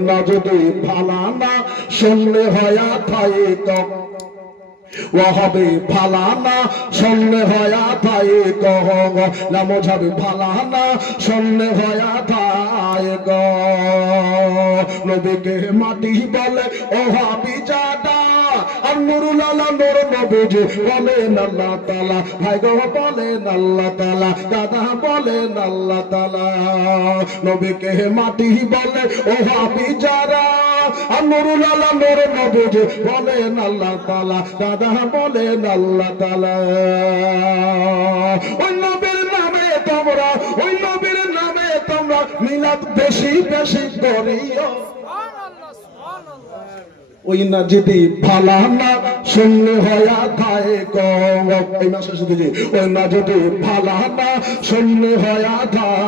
না যদি ফালানা শুনলে হয়া থাই কক ও হবে ফালানা সন্নে হয়া থাই কহ না মোঝাবে ফালানা সন্নে হয়া থাই গ নবীকে মাটি বলে, ও হাবি জাদা আর নুরুল আলা নূর নবীজি বলেন আল্লাহ তাআলা ভাই গো বলেন আল্লাহ তাআলা দাদা বলেন আল্লাহ তাআলা নবীকে মাটি বলে, ও হাবি আর নুরুল আলা নূর নবীজি বলেন আল্লাহ তাআলা দাদা বলেন আল্লাহ তাআলা। ওই নবীর নামে তোমরা ওই নবীর নামে তোমরা মিলাদ বেশি বেশি করিও। ওই না যদি ফালা না শূন্য হয়া থায় কম এই মাসে শুধু ওই না যদি ফালা না শূন্য হয়া থায়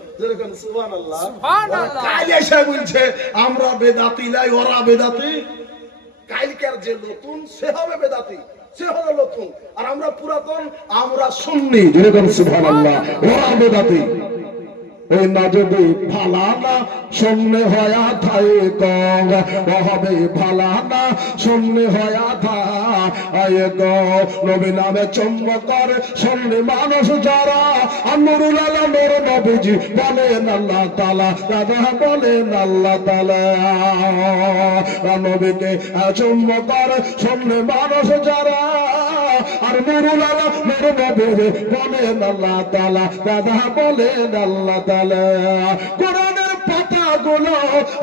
যেরকম সুবান আল্লাহ কাল এসে বলছে আমরা বেদাতি নাই ওরা বেদাতি। কালকের যে নতুন সে হবে বেদাতি সে হলো নতুন। আর আমরা পুরাতন আমরা সুন্নি। যেরকম সুবহানাল্লাহ ওরা বেদাতি। না যদি ফালানা শূন্য হয়া থাই ও হবে ফালানা শূন্য হয়া থাই নবী নামে চম্বকর শূন্য মানুষ যারা আমরুল আলমের নবীজি বলেন আল্লাহ তালা দাদা বলেন আল্লাহ তালা নবীকে চম্বকর শূন্য মানুষ যারা আর নুরুল আলম নুর নবী বলেন আল্লাহ তালা দাদা বলেন আল্লাহ তালা কোরআনের পাতাগুলো,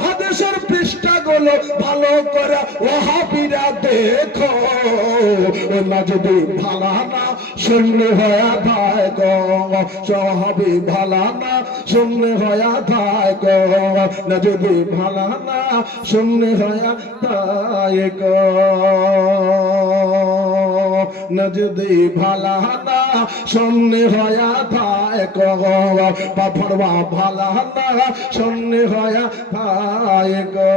হাদিসের পৃষ্ঠাগুলো ভালো করে ওহাবিরা দেখো। না যদি ভালা না শূন্য হয়ে থায় গো। সহাবি ভালা না শূন্য হয়ে থায় গো। না যদি ভালা না শূন্য হয়ে থায় গো। না যদি ভালা না শূন্য হয়া থায় গো পাফরবা ভালা না শূন্য হয়া থায় গো